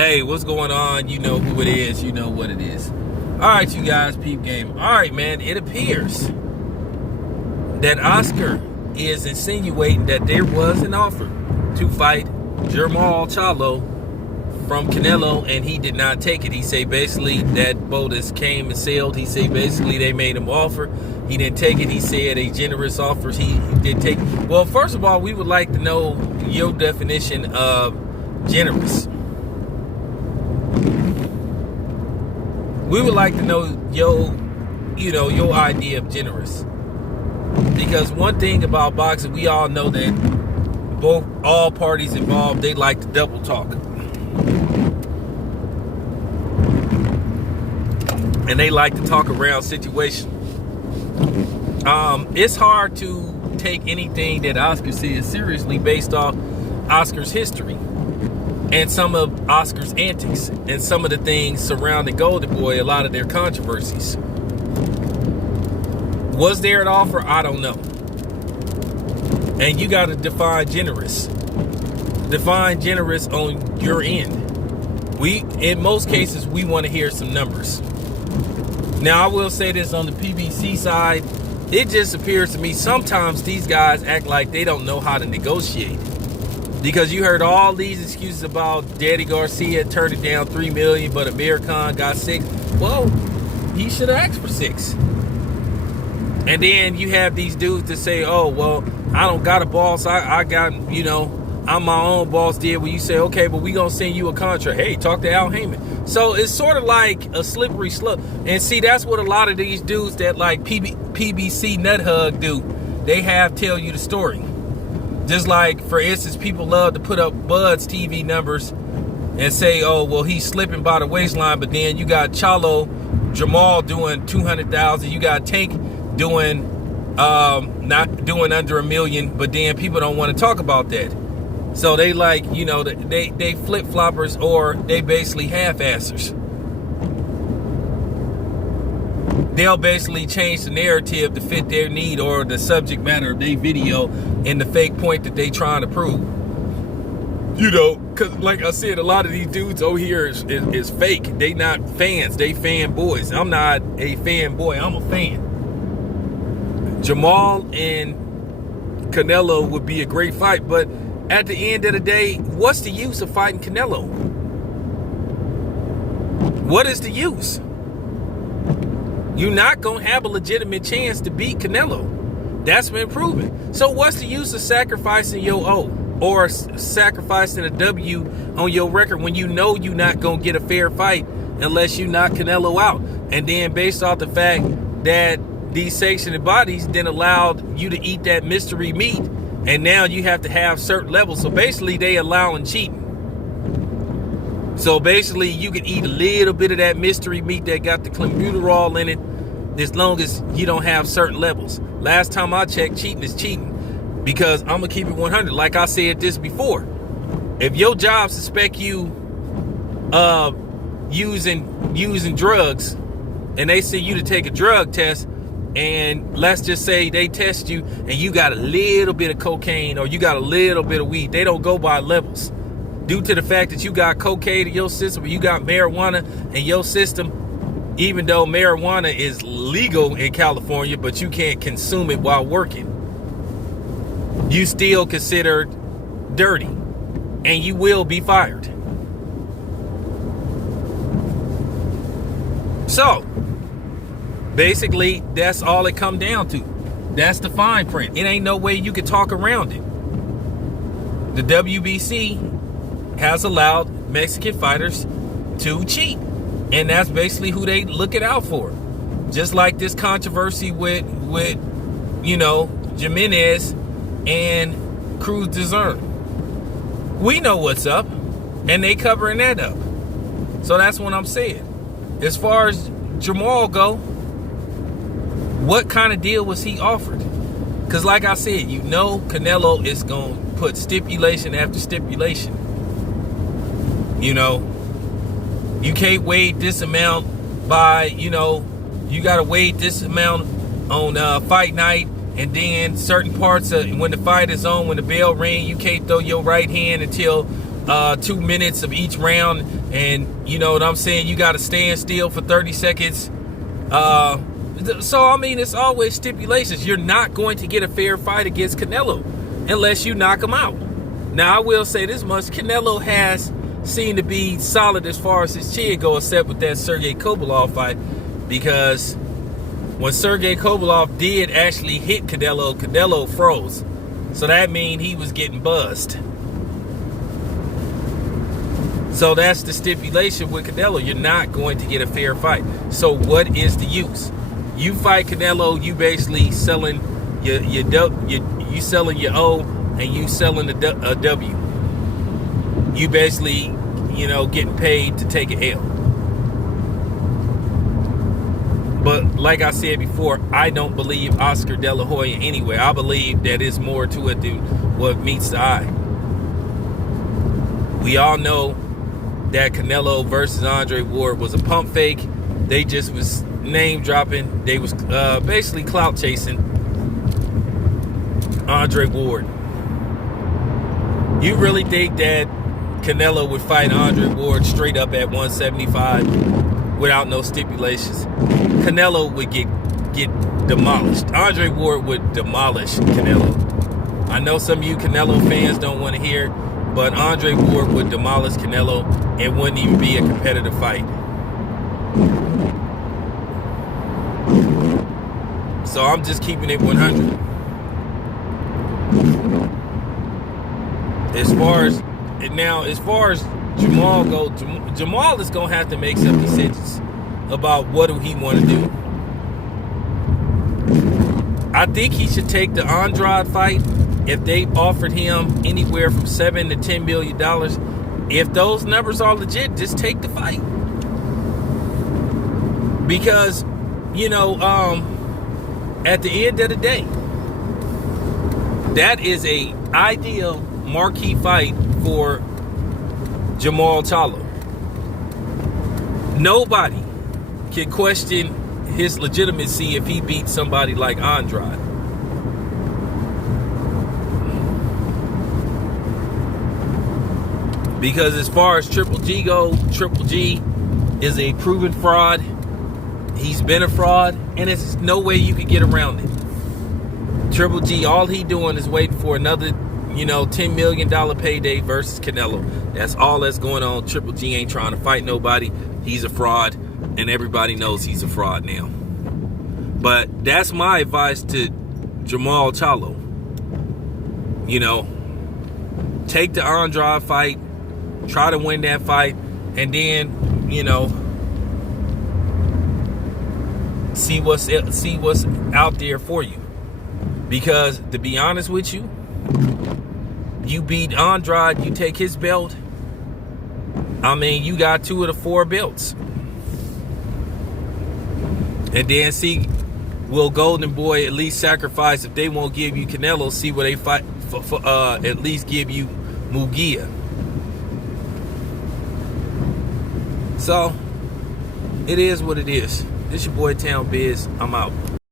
Hey, what's going on? You know who it is. You know what it is. All right, you guys, peep game. All right, man. It appears that Oscar is insinuating that there was an offer to fight Charlo from Canelo, and he did not take it. He say basically that boat has came and sailed. He say basically they made him offer. He didn't take it. He said a generous offer. He did take it. Well, first of all, we would like to know your definition of generous. We would like to know your idea of generous. Because one thing about boxing, we all know that all parties involved, they like to double talk. And they like to talk around situations. It's hard to take anything that Oscar says seriously based off Oscar's history and some of Oscar's antics and some of the things surrounding Golden Boy, a lot of their controversies. Was there an offer? I don't know. And you got to define generous. Define generous on your end. In most cases, we want to hear some numbers. Now, I will say this on the PBC side, it just appears to me sometimes these guys act like they don't know how to negotiate. Because you heard all these excuses about Daddy Garcia turning down $3 million, but Amir Khan got $6. Well, he should have asked for $6. And then you have these dudes that say, oh, well, I don't got a boss. I got, I'm my own boss deal. Where you say, okay, but we going to send you a contract. Hey, talk to Al Heyman. So it's sort of like a slippery slope. And see, that's what a lot of these dudes that like PBC Nut Hug do. They tell you the story. Just like, for instance, people love to put up Bud's TV numbers and say, oh, well, he's slipping by the waistline. But then you got Charlo, Jamal doing 200,000. You got Tank doing not doing under $1 million. But then people don't want to talk about that. So they like, they flip-floppers, or they basically half-assers. They'll basically change the narrative to fit their need or the subject matter of their video and the fake point that they trying to prove. Because like I said, a lot of these dudes over here is fake. They not fans. They fanboys. I'm not a fanboy. I'm a fan. Jamal and Canelo would be a great fight, but at the end of the day, what's the use of fighting Canelo? What is the use? You're not going to have a legitimate chance to beat Canelo. That's been proven. So what's the use of sacrificing your O or sacrificing a W on your record when you know you're not going to get a fair fight unless you knock Canelo out? And then based off the fact that these sanctioned bodies then allowed you to eat that mystery meat, and now you have to have certain levels. So basically they allowing cheating. So basically you can eat a little bit of that mystery meat that got the clenbuterol in it as long as you don't have certain levels. Last time I checked, cheating is cheating. Because I'm going to keep it 100. Like I said this before. If your job suspect you using drugs, and they send you to take a drug test, and let's just say they test you and you got a little bit of cocaine or you got a little bit of weed, they don't go by levels. Due to the fact that you got cocaine in your system or you got marijuana in your system, even though marijuana is legal in California, but you can't consume it while working, you still considered dirty and you will be fired. So basically, that's all it come down to. That's the fine print. It ain't no way you can talk around it. The WBC has allowed Mexican fighters to cheat. And that's basically who they looking out for. Just like this controversy with Jimenez and Cruz Dezern. We know what's up. And they covering that up. So that's what I'm saying. As far as Jamal go, what kind of deal was he offered? Because like I said, Canelo is going to put stipulation after stipulation. You can't waive this amount by, you got to waive this amount on fight night. And then certain parts of when the fight is on, when the bell ring, you can't throw your right hand until 2 minutes of each round, and you know what I'm saying, you got to stand still for 30 seconds. So I mean, it's always stipulations. You're not going to get a fair fight against Canelo unless you knock him out. Now, I will say this much: Canelo has seemed to be solid as far as his chin goes, except with that Sergey Kovalev fight, because when Sergey Kovalev did actually hit Canelo, Canelo froze. So that means he was getting buzzed. So that's the stipulation with Canelo. You're not going to get a fair fight. So what is the use? You fight Canelo, you basically selling you selling your O and you selling a W. You basically, you know, getting paid to take an L. But like I said before, I don't believe Oscar De La Hoya anyway. I believe that it's more to it than what meets the eye. We all know that Canelo versus Andre Ward was a pump fake. They just was name dropping. They was basically clout chasing Andre Ward. You really think that Canelo would fight Andre Ward straight up at 175 without no stipulations? Canelo would get demolished. Andre Ward would demolish Canelo. I know some of you Canelo fans don't want to hear, but Andre Ward would demolish Canelo. It wouldn't even be a competitive fight. So I'm just keeping it 100. As far as Jamal goes, Jamal is gonna have to make some decisions about what do he want to do. I think he should take the Andrade fight if they offered him anywhere from $7 to $10 million. If those numbers are legit, just take the fight. Because, you know, at the end of the day, that is a ideal marquee fight for Jamal Charlo. Nobody can question his legitimacy if he beats somebody like Andrade. Because as far as Triple G goes, Triple G is a proven fraud. He's been a fraud, and there's no way you can get around it. Triple G, all he doing is waiting for another, you know, $10 million payday versus Canelo. That's all that's going on. Triple G ain't trying to fight nobody. He's a fraud, and everybody knows he's a fraud now. But that's my advice to Jamal Charlo. You know, take the Andrade fight, try to win that fight, and then, you know, see what's out there for you. Because to be honest with you, you beat Andrade, you take his belt, I mean, you got 2 of the 4 belts. And then see, will Golden Boy at least sacrifice, if they won't give you Canelo, see where they fight for at least give you Mugia. So it is what it is. This your boy Town Biz. I'm out.